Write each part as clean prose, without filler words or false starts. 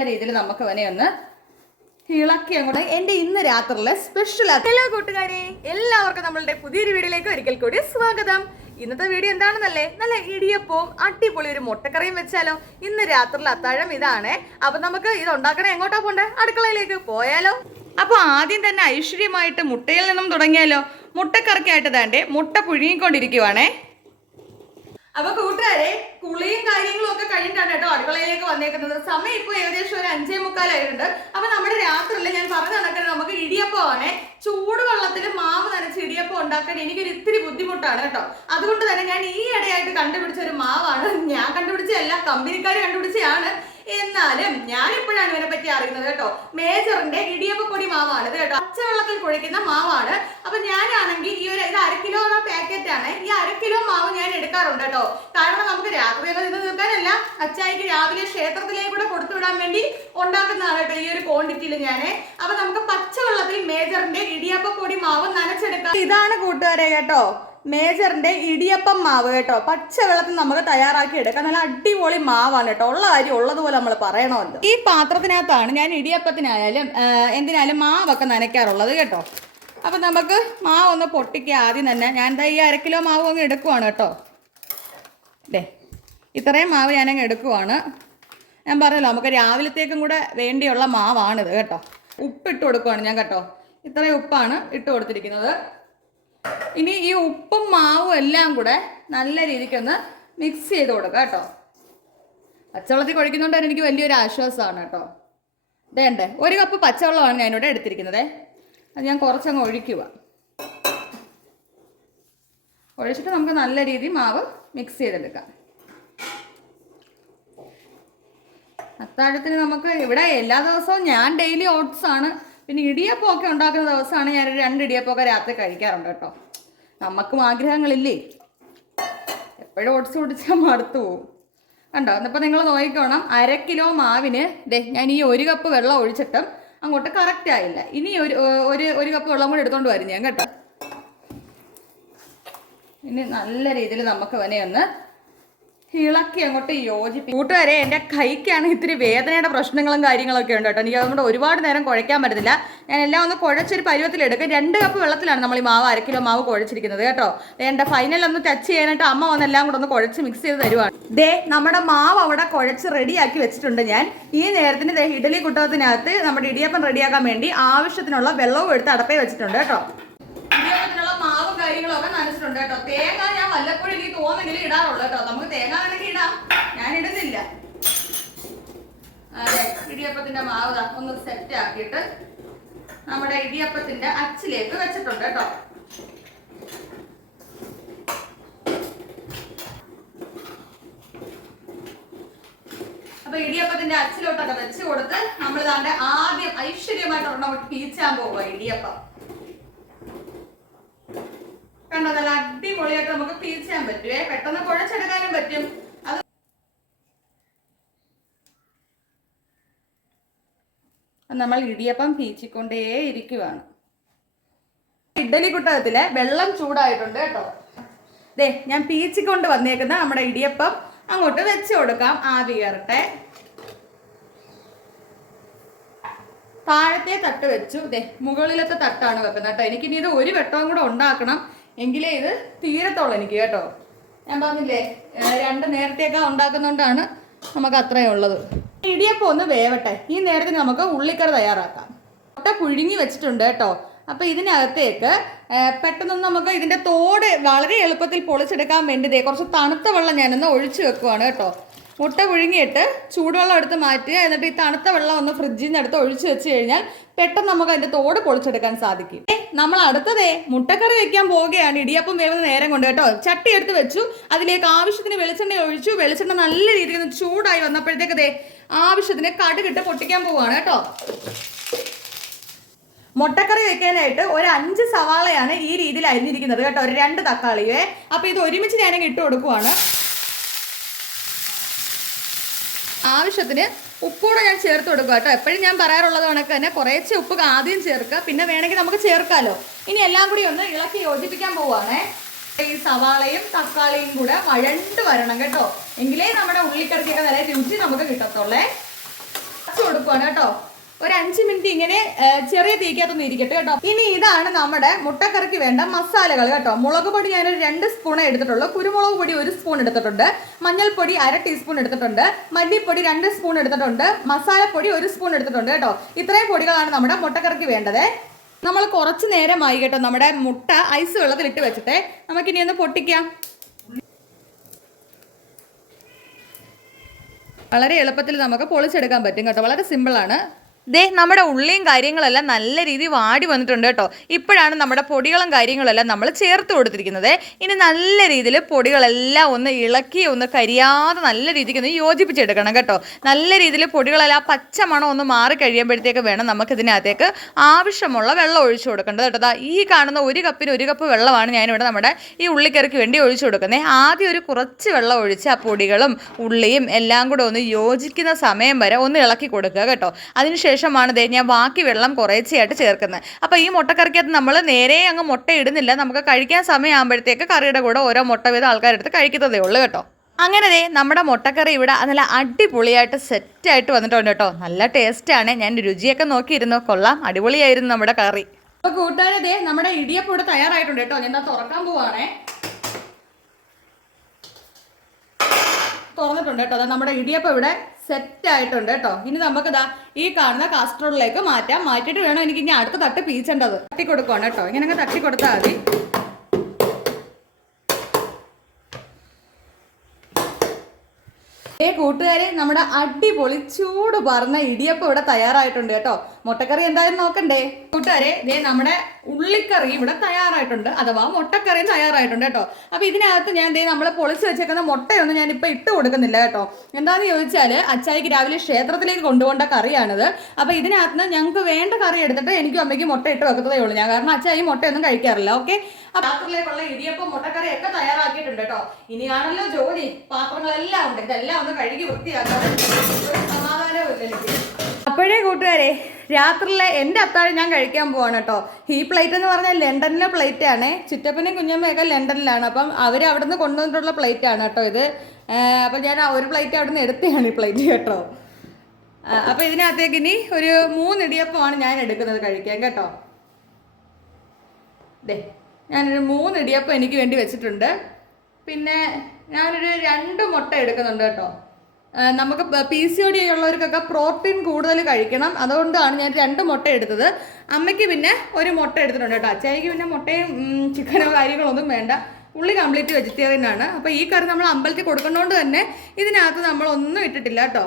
രീതിയിൽ നമുക്ക് അവനെ ഒന്ന് ഇളക്കി അങ്ങോട്ട് എൻ്റെ ഇന്ന് രാത്രിയിലെ സ്പെഷ്യൽ. ഹലോ കൂട്ടുകാരെ, എല്ലാവർക്കും നമ്മളുടെ പുതിയൊരു വീഡിയോയിലേക്ക് ഒരിക്കൽ കൂടി സ്വാഗതം. ഇന്നത്തെ വീഡിയോ എന്താണെന്നല്ലേ, നല്ല ഇടിയപ്പവും അടിപൊളി ഒരു മുട്ടക്കറിയും വെച്ചാലോ. ഇന്ന് രാത്രിയിലെ അത്താഴം ഇതാണ്. അപ്പൊ നമുക്ക് ഇത് ഉണ്ടാക്കണേ എങ്ങോട്ടാ പോണ്ടേ? അടുക്കളയിലേക്ക് പോയാലോ. അപ്പൊ ആദ്യം തന്നെ ഐശ്വര്യമായിട്ട് മുട്ടയിൽ നിന്നും തുടങ്ങിയാലോ. മുട്ടക്കറിക്കായിട്ട് താണ്ടേ മുട്ട പുഴുങ്ങിക്കൊണ്ടിരിക്കുവാണേ. അപ്പൊ കൂട്ടുകാരെ, കുളിയും കാര്യങ്ങളും ഒക്കെ കഴിഞ്ഞിട്ടാണ് കേട്ടോ അടുക്കളയിലേക്ക് വന്നേക്കുന്നത്. സമയം ഇപ്പൊ ഏകദേശം ഒരു 5:45 അപ്പൊ നമ്മുടെ രാത്രിയിൽ ഞാൻ പറഞ്ഞു നടക്കുന്നത് നമുക്ക് ഇടിയപ്പമാണ്. ചൂടുവെള്ളത്തിൽ മാവ് നനച്ച് ഇടിയപ്പം ഉണ്ടാക്കാൻ എനിക്കൊരു ഇത്തിരി ബുദ്ധിമുട്ടാണ് കേട്ടോ. അതുകൊണ്ട് തന്നെ ഞാൻ ഈ ഇടയായിട്ട് കണ്ടുപിടിച്ച ഒരു മാവാണ്. ഞാൻ കണ്ടുപിടിച്ചതല്ല, കമ്പനിക്കാർ കണ്ടുപിടിച്ചതാണ്. എന്നാലും ഞാനിപ്പോഴാണ് ഇതിനെ പറ്റി അറിയുന്നത് കേട്ടോ. മേജറിന്റെ ഇടിയപ്പപ്പൊടി മാവാണ് ഇത് കേട്ടോ. പച്ചവെള്ളത്തിൽ കുഴയ്ക്കുന്ന മാവാണ്. അപ്പൊ ഞാനാണെങ്കിൽ ഈ ഒരു ഇത് 1/2 കിലോ പാക്കറ്റ് ആണ്. ഈ 1/2 കിലോ മാവ് ഞാൻ എടുക്കാറുണ്ട് കേട്ടോ. കാരണം നമുക്ക് രാത്രിയൊക്കെ നിന്ന് നിൽക്കാനല്ല, അച്ചായിക്ക് രാവിലെ ക്ഷേത്രത്തിലേക്ക് കൂടെ കൊടുത്തു വിടാൻ വേണ്ടി ഉണ്ടാക്കുന്നതാണ് കേട്ടോ ഈ ഒരു ക്വാണ്ടിറ്റിയിൽ ഞാന്. അപ്പൊ നമുക്ക് പച്ചവെള്ളത്തിൽ മേജറിന്റെ ഇടിയപ്പപ്പൊടി മാവ് നനച്ചെടുക്കാം. ഇതാണ് കൂട്ടുകാരെ കേട്ടോ മേജറിന്റെ ഇടിയപ്പം മാവ് കേട്ടോ. പച്ചവെള്ളത്തിൽ നമുക്ക് തയ്യാറാക്കി എടുക്കാം. നല്ല അടിപൊളി മാവാണ് കേട്ടോ. ഉള്ള കാര്യം ഉള്ളതുപോലെ നമ്മൾ പറയണമല്ലോ. ഈ പാത്രത്തിനകത്താണ് ഞാൻ ഇടിയപ്പത്തിനായാലും എന്തിനായാലും മാവൊക്കെ നനയ്ക്കാറുള്ളത് കേട്ടോ. അപ്പൊ നമുക്ക് മാവ് ഒന്ന് പൊട്ടിക്കുക. ആദ്യം തന്നെ ഞാൻ എന്താ ഈ 1/2 കിലോ മാവ് അങ്ങ് എടുക്കുവാണ് കേട്ടോ. അല്ലേ, ഇത്രയും മാവ് ഞാനങ്ങ് എടുക്കുവാണ്. ഞാൻ പറഞ്ഞല്ലോ നമുക്ക് രാവിലത്തേക്കും കൂടെ വേണ്ടിയുള്ള മാവാണിത് കേട്ടോ. ഉപ്പിട്ട് കൊടുക്കുവാണ് ഞാൻ കേട്ടോ. ഇത്രയും ഉപ്പാണ് ഇട്ട് കൊടുത്തിരിക്കുന്നത്. ഇനി ഈ ഉപ്പും മാവും എല്ലാം കൂടെ നല്ല രീതിക്കൊന്ന് മിക്സ് ചെയ്ത് കൊടുക്കുക കേട്ടോ. പച്ചവെള്ളത്തിൽ കുഴയ്ക്കുന്നതുകൊണ്ട് തന്നെ എനിക്ക് വലിയൊരു ആശ്വാസമാണ് കേട്ടോ. വേണ്ടേ 1 കപ്പ് പച്ചവെള്ളമാണ് ഞാനിവിടെ എടുത്തിരിക്കുന്നത്. അത് ഞാൻ കുറച്ചങ്ങ് ഒഴിക്കുക. ഒഴിച്ചിട്ട് നമുക്ക് നല്ല രീതിയിൽ മാവ് മിക്സ് ചെയ്തെടുക്കാം. അത്താഴത്തിന് നമുക്ക് ഇവിടെ എല്ലാ ദിവസവും ഞാൻ ഡെയിലി ഓട്സ് ആണ്. പിന്നെ ഇടിയപ്പമൊക്കെ ഉണ്ടാക്കുന്ന ദിവസമാണ് ഞാൻ 2 ഇടിയപ്പമൊക്കെ രാത്രി കഴിക്കാറുണ്ട് കേട്ടോ. നമുക്കും ആഗ്രഹങ്ങളില്ലേ, എപ്പോഴും ഓട്സ് കുടിച്ചാൽ മടുത്തു പോവും കണ്ടോ. എന്നിപ്പോൾ നിങ്ങൾ നോക്കിക്കോണം, 1/2 കിലോ മാവിന് ഞാൻ ഈ 1 കപ്പ് വെള്ളം ഒഴിച്ചിട്ടും അങ്ങോട്ട് കറക്റ്റ് ആയില്ല. ഇനി ഒരു കപ്പ് വെള്ളം കൂടി എടുത്തോണ്ട് വരും ഞാൻ കേട്ടോ. ഇനി നല്ല രീതിയിൽ നമുക്ക് അവനെ ഒന്ന് ഇളക്കി അങ്ങോട്ട് യോജിപ്പിക്കും. കൂട്ടുകാരെ, എൻ്റെ കൈക്കാണ് ഇത്തിരി വേദനയുടെ പ്രശ്നങ്ങളും കാര്യങ്ങളൊക്കെ ഉണ്ട് കേട്ടോ. എനിക്ക് അതുകൊണ്ട് ഒരുപാട് നേരം കുഴയ്ക്കാൻ പറ്റത്തില്ല. ഞാൻ എല്ലാം ഒന്ന് കുഴച്ചൊരു പരുവത്തിലെടുക്കും. 2 കപ്പ് വെള്ളത്തിലാണ് നമ്മൾ ഈ മാവ് 1/2 കിലോ മാവ് കുഴച്ചിരിക്കുന്നത് കേട്ടോ. എൻ്റെ ഫൈനൽ ഒന്ന് ടച്ച് ചെയ്യാനായിട്ട് അമ്മ വന്ന് എല്ലാം കൂടെ ഒന്ന് കുഴച്ച് മിക്സ് ചെയ്ത് തരുവാണ്. നമ്മുടെ മാവ് അവിടെ കുഴച്ച് റെഡിയാക്കി വെച്ചിട്ടുണ്ട് ഞാൻ. ഈ നേരത്തിന് ഇഡലി കുട്ടകത്തിനകത്ത് നമ്മുടെ ഇടിയപ്പം റെഡിയാക്കാൻ വേണ്ടി ആവശ്യത്തിനുള്ള വെള്ളവും എടുത്ത് അടപ്പേ വെച്ചിട്ടുണ്ട് കേട്ടോ. ഇടിയപ്പത്തിനുള്ള മാവും കാര്യങ്ങളൊക്കെ നനച്ചിട്ടുണ്ട് കേട്ടോ. തേങ്ങ ഞാൻ വല്ലപ്പോഴും എനിക്ക് തോന്നെങ്കിലും ഇടാറുള്ളൂ കേട്ടോ. നമുക്ക് തേങ്ങ വേണമെങ്കിൽ ഇടാം, ഞാൻ ഇടുന്നില്ല. അതെ, ഇടിയപ്പത്തിന്റെ മാവ് ഒന്ന് സെറ്റ് ആക്കിയിട്ട് നമ്മുടെ ഇടിയപ്പത്തിന്റെ അച്ചിലേക്ക് വെച്ചിട്ടുണ്ട് കേട്ടോ. അപ്പൊ ഇടിയപ്പത്തിന്റെ അച്ചിലോട്ടൊക്കെ വെച്ച് കൊടുത്ത് നമ്മൾ ഇതാണ്ട് ആദ്യം ഐശ്വര്യമായിട്ട് പീച്ചാൻ പോവുക ഇടിയപ്പം. കണ്ടോ, നല്ല അടിപൊളിയായിട്ട് നമുക്ക് പീച്ചാൻ പറ്റുവേ. പെട്ടെന്ന് കുഴച്ചെടുക്കാനും പറ്റും. അത് നമ്മൾ ഇടിയപ്പം പീച്ചിക്കൊണ്ടേ ഇരിക്കുവാണ്. ഇഡ്ഡലി കുട്ടകത്തിലെ വെള്ളം ചൂടായിട്ടുണ്ട് കേട്ടോ. ഞാൻ പീച്ചിക്കൊണ്ട് വന്നേക്കുന്ന നമ്മുടെ ഇടിയപ്പം അങ്ങോട്ട് വെച്ച് കൊടുക്കാം. ആവി കയറട്ടെ. താഴത്തെ തട്ട് വെച്ചു. മുകളിലത്തെ തട്ടാണ് വെക്കുന്നത് കേട്ടോ. എനിക്കിനി ഇത് ഒരു വെട്ടവും കൂടെ ഉണ്ടാക്കണം, എങ്കിലേ ഇത് തീരത്തുള്ളൂ എനിക്ക് കേട്ടോ. ഞാൻ പറഞ്ഞില്ലേ 2 നേരത്തെയൊക്കെ ഉണ്ടാക്കുന്നതുകൊണ്ടാണ് നമുക്ക് അത്രയും ഉള്ളത്. ഇടിയപ്പം ഒന്ന് വേവട്ടെ. ഈ നേരത്തിന് നമുക്ക് ഉള്ളിക്കറി തയ്യാറാക്കാം. മുട്ട പുഴുങ്ങി വെച്ചിട്ടുണ്ട് കേട്ടോ. അപ്പം ഇതിനകത്തേക്ക് പെട്ടെന്ന് നമുക്ക് ഇതിൻ്റെ തോട് വളരെ എളുപ്പത്തിൽ പൊളിച്ചെടുക്കാൻ വേണ്ടി കുറച്ച് തണുത്ത വെള്ളം ഞാനൊന്ന് ഒഴിച്ചു വെക്കുവാണ് കേട്ടോ. മുട്ട പുഴുങ്ങിയിട്ട് ചൂടുവെള്ളം എടുത്ത് മാറ്റുക. എന്നിട്ട് ഈ തണുത്ത വെള്ളം ഒന്ന് ഫ്രിഡ്ജിൽ നിന്ന് എടുത്ത് ഒഴിച്ചു വെച്ച് കഴിഞ്ഞാൽ പെട്ടെന്ന് നമുക്ക് അതിൻ്റെ തോട് പൊളിച്ചെടുക്കാൻ സാധിക്കും. നമ്മൾ അടുത്തതേ മുട്ടക്കറി വെക്കാൻ പോവുകയാണ്. ഇടിയപ്പം വേവുന്ന നേരം കൊണ്ട് കേട്ടോ. ചട്ടി എടുത്ത് വെച്ചു. അതിലേക്ക് ആവശ്യത്തിന് വെളിച്ചെണ്ണ ഒഴിച്ചു. വെളിച്ചെണ്ണ നല്ല രീതിയിൽ ചൂടായി വന്നപ്പോഴത്തേക്ക് ആവശ്യത്തിന് കടുകിട്ട് പൊട്ടിക്കാൻ പോവുകയാണ് കേട്ടോ. മുട്ടക്കറി വെക്കാനായിട്ട് ഒരു 5 സവാളയാണ് ഈ രീതിയിൽ അരിഞ്ഞിരിക്കുന്നത് കേട്ടോ. ഒരു 2 തക്കാളിയെ. അപ്പൊ ഇത് ഒരുമിച്ച് ഞാനങ്ങ് ഇട്ട് കൊടുക്കുവാണ്. ആവശ്യത്തിന് ഉപ്പൂടെ ഞാൻ ചേർത്ത് കൊടുക്കുക കേട്ടോ. എപ്പോഴും ഞാൻ പറയാറുള്ളത് കണക്ക് തന്നെ കുറേശ്ശെ ഉപ്പ് ആദ്യം ചേർക്കുക, പിന്നെ വേണമെങ്കിൽ നമുക്ക് ചേർക്കാമല്ലോ. ഇനി എല്ലാം കൂടി ഒന്ന് ഇളക്കി യോജിപ്പിക്കാൻ പോവുകയാണേ. ഈ സവാളയും തക്കാളിയും കൂടെ വഴണ്ട് വരണം കേട്ടോ. എങ്കിലേ നമ്മുടെ ഉള്ളിക്കറിക്കൊക്കെ നല്ല രുചി നമുക്ക് കിട്ടത്തുള്ളേ. കൊടുക്കുവാണ് കേട്ടോ. ഒരു 5 മിനിറ്റ് ഇങ്ങനെ ചെറിയ തീക്കകത്തൊന്നും ഇരിക്കട്ടെ കേട്ടോ. ഇനി ഇതാണ് നമ്മുടെ മുട്ടക്കറിക്ക് വേണ്ട മസാലകൾ കേട്ടോ. മുളക് പൊടി ഞാനൊരു 2 സ്പൂണേ എടുത്തിട്ടുള്ളൂ. കുരുമുളക് പൊടി 1 സ്പൂൺ എടുത്തിട്ടുണ്ട്. മഞ്ഞൾപ്പൊടി 1/2 ടീസ്പൂൺ എടുത്തിട്ടുണ്ട്. മല്ലിപ്പൊടി 2 സ്പൂൺ എടുത്തിട്ടുണ്ട്. മസാലപ്പൊടി 1 സ്പൂൺ എടുത്തിട്ടുണ്ട് കേട്ടോ. ഇത്രയും പൊടികളാണ് നമ്മുടെ മുട്ടക്കറിക്ക് വേണ്ടത്. നമ്മൾ കുറച്ച് നേരമായി കേട്ടോ നമ്മുടെ മുട്ട ഐസ് വെള്ളത്തിലിട്ട് വെച്ചിട്ട് നമുക്കിനി ഒന്ന് പൊട്ടിക്കാം. വളരെ എളുപ്പത്തിൽ നമുക്ക് പൊളിച്ചെടുക്കാൻ പറ്റും കേട്ടോ. വളരെ സിമ്പിളാണ്. ദേ നമ്മുടെ ഉള്ളിയും കാര്യങ്ങളെല്ലാം നല്ല രീതിയിൽ വാടി വന്നിട്ടുണ്ട് കേട്ടോ. ഇപ്പോഴാണ് നമ്മുടെ പൊടികളും കാര്യങ്ങളെല്ലാം നമ്മൾ ചേർത്ത് കൊടുത്തിരിക്കുന്നത്. ഇനി നല്ല രീതിയിൽ പൊടികളെല്ലാം ഒന്ന് ഇളക്കി ഒന്ന് കരിയാതെ നല്ല രീതിക്ക് ഒന്ന് യോജിപ്പിച്ചെടുക്കണം കേട്ടോ. നല്ല രീതിയിൽ പൊടികളെല്ലാം പച്ച മണം ഒന്ന് മാറി കഴിയുമ്പോഴത്തേക്ക് വേണം നമുക്കിതിനകത്തേക്ക് ആവശ്യമുള്ള വെള്ളം ഒഴിച്ചു കൊടുക്കേണ്ടത് കേട്ടോ. ഈ കാണുന്ന 1 കപ്പിന് 1 കപ്പ് വെള്ളമാണ് ഞാനിവിടെ നമ്മുടെ ഈ ഉള്ളിക്കറിക്ക് വേണ്ടി ഒഴിച്ചു കൊടുക്കുന്നത്. ആദ്യം ഒരു കുറച്ച് വെള്ളം ഒഴിച്ച് ആ പൊടികളും ഉള്ളിയും എല്ലാം കൂടെ ഒന്ന് യോജിക്കുന്ന സമയം വരെ ഒന്ന് ഇളക്കി കൊടുക്കുക കേട്ടോ. അതിനുശേഷമാണ് ഞാൻ ബാക്കി വെള്ളം കുറേശ്ശെയായിട്ട് ചേർക്കുന്നത്. അപ്പോൾ ഈ മുട്ടക്കറിക്കകത്ത് നമ്മൾ നേരെ അങ്ങ് മുട്ട ഇടുന്നില്ല. നമുക്ക് കഴിക്കാൻ സമയമാകുമ്പോഴത്തേക്ക് കറിയുടെ കൂടെ ഓരോ മുട്ട വീതം ആൾക്കാരെടുത്ത് കഴിക്കുന്നതേ ഉള്ളൂ കേട്ടോ. അങ്ങനെ നമ്മുടെ മുട്ടക്കറി ഇവിടെ നല്ല അടിപൊളിയായിട്ട് സെറ്റായിട്ട് വന്നിട്ടുണ്ട് കേട്ടോ. നല്ല ടേസ്റ്റാണ്. ഞാൻ രുചിയൊക്കെ നോക്കിയിരുന്നു. കൊള്ളാം, അടിപൊളിയായിരുന്നു നമ്മുടെ കറി. അപ്പോൾ കൂട്ടുകാരെ നമ്മുടെ ഇടിയപ്പം ഇവിടെ തയ്യാറായിട്ടുണ്ട് കേട്ടോ. ഞാൻ തുറക്കാൻ പോവാണേ. തുറന്നിട്ടുണ്ട് കേട്ടോ. അതാ നമ്മുടെ ഇടിയപ്പം ഇവിടെ സെറ്റ് ആയിട്ടുണ്ട് കേട്ടോ. ഇനി നമുക്കിതാ ഈ കാണുന്ന കാസ്ട്രോളിലേക്ക് മാറ്റാം. മാറ്റിയിട്ട് വേണം എനിക്ക് ഇനി അടുത്ത തട്ട് പീച്ചേണ്ടത്. തട്ടി കൊടുക്കുവാണ് കേട്ടോ. ഇങ്ങനെ തട്ടി കൊടുത്താൽ മതി. കൂട്ടുകാരെ നമ്മുടെ അടിപൊളി ചൂട് പറന്ന ഇടിയപ്പം ഇവിടെ തയ്യാറായിട്ടുണ്ട് കേട്ടോ. മുട്ടക്കറി എന്തായാലും നോക്കണ്ടേ കൂട്ടുകാരെ. നമ്മുടെ ഉള്ളിക്കറി ഇവിടെ തയ്യാറായിട്ടുണ്ട്, അഥവാ മുട്ടക്കറിയും തയ്യാറായിട്ടുണ്ട് കേട്ടോ. അപ്പോൾ ഇതിനകത്ത് ഞാൻ നമ്മൾ പൊളിച്ച് വെച്ചേക്കുന്ന മുട്ടയൊന്നും ഞാനിപ്പോൾ ഇട്ട് കൊടുക്കുന്നില്ല കേട്ടോ. എന്താണെന്ന് ചോദിച്ചാൽ അച്ചായിക്ക് രാവിലെ ക്ഷേത്രത്തിലേക്ക് കൊണ്ടുപോകേണ്ട കറിയാണിത്. അപ്പോൾ ഇതിനകത്ത് ഞങ്ങൾക്ക് വേണ്ട കറി എടുത്തിട്ട് എനിക്കും അമ്മയ്ക്ക് മുട്ട ഇട്ട് വെക്കത്തതേ ഉള്ളൂ ഞാൻ. കാരണം അച്ചായി മുട്ടയൊന്നും കഴിക്കാറില്ല. ഓക്കെ, അപ്പോൾ രാത്രിയിലേക്കുള്ള ഇടിയപ്പം മുട്ടക്കറി ഒക്കെ തയ്യാറാക്കിയിട്ടുണ്ട് കേട്ടോ. ഇനിയാണല്ലോ ജോലി. പാത്രങ്ങളെല്ലാം ഉണ്ട്. ഇതെല്ലാം ഒന്ന് കഴുകി വൃത്തിയാക്കാതെ ഒരു സമാധാനമില്ല എനിക്ക്. അപ്പോഴേ കൂട്ടുകാരെ രാത്രിയിലെ എൻ്റെ അത്താഴം ഞാൻ കഴിക്കാൻ പോവാണ് കേട്ടോ. ഈ പ്ലേറ്റ് എന്ന് പറഞ്ഞാൽ ലണ്ടനിലെ പ്ലേറ്റ് ആണ്. ചുറ്റപ്പനും കുഞ്ഞമ്മയൊക്കെ ലണ്ടനിലാണ്. അപ്പം അവർ അവിടെ നിന്ന് കൊണ്ടുവന്നിട്ടുള്ള പ്ലേറ്റ് ആണ് കേട്ടോ ഇത്. അപ്പം ഞാൻ ഒരു പ്ലേറ്റ് അവിടെ നിന്ന് എടുത്തതാണ് ഈ പ്ലേറ്റ് കേട്ടോ. അപ്പോൾ ഇതിനകത്തേക്ക് ഇനി ഒരു 3 ഇടിയപ്പമാണ് ഞാൻ എടുക്കുന്നത് കഴിക്കാൻ കേട്ടോ. ഞാനൊരു 3 ഇടിയപ്പം എനിക്ക് വേണ്ടി വെച്ചിട്ടുണ്ട്. പിന്നെ ഞാനൊരു 2 മുട്ട എടുക്കുന്നുണ്ട് കേട്ടോ. നമുക്ക് PCOD ഉള്ളവർക്കൊക്കെ പ്രോട്ടീൻ കൂടുതൽ കഴിക്കണം. അതുകൊണ്ടാണ് ഞാൻ 2 മുട്ട എടുത്തത്. അമ്മയ്ക്ക് പിന്നെ 1 മുട്ട എടുത്തിട്ടുണ്ട് കേട്ടോ. അച്ചായിക്ക് പിന്നെ മുട്ടയും ചിക്കനോ കാര്യങ്ങളൊന്നും വേണ്ട. പുള്ളി കംപ്ലീറ്റ് വെജിറ്റേറിയൻ ആണ്. അപ്പോൾ ഈ കറി നമ്മൾ അമ്പലത്തിൽ കൊടുക്കുന്നതുകൊണ്ട് തന്നെ ഇതിനകത്ത് നമ്മളൊന്നും ഇട്ടിട്ടില്ല കേട്ടോ.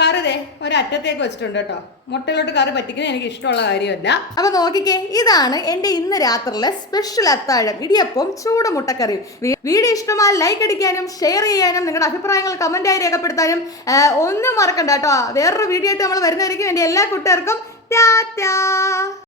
കറി ഒരറ്റത്തേക്ക് വെച്ചിട്ടുണ്ട് കേട്ടോ. മുട്ടയിലോട്ട് കറി പറ്റിക്കുന്നത് എനിക്ക് ഇഷ്ടമുള്ള കാര്യമല്ല. അപ്പോൾ നോക്കിക്കേ, ഇതാണ് എൻ്റെ ഇന്ന് രാത്രിയിലെ സ്പെഷ്യൽ അത്താഴം, ഇടിയപ്പം ചൂട് മുട്ടക്കറി. വീഡിയോ ഇഷ്ടമായി ലൈക്ക് അടിക്കാനും ഷെയർ ചെയ്യാനും നിങ്ങളുടെ അഭിപ്രായങ്ങൾ കമൻറ്റായി രേഖപ്പെടുത്താനും ഒന്നും മറക്കണ്ട കേട്ടോ. വേറൊരു വീഡിയോ ആയിട്ട് നമ്മൾ വരുന്നതായിരിക്കും. എൻ്റെ എല്ലാ കൂട്ടുകാർക്കും ടാറ്റാ.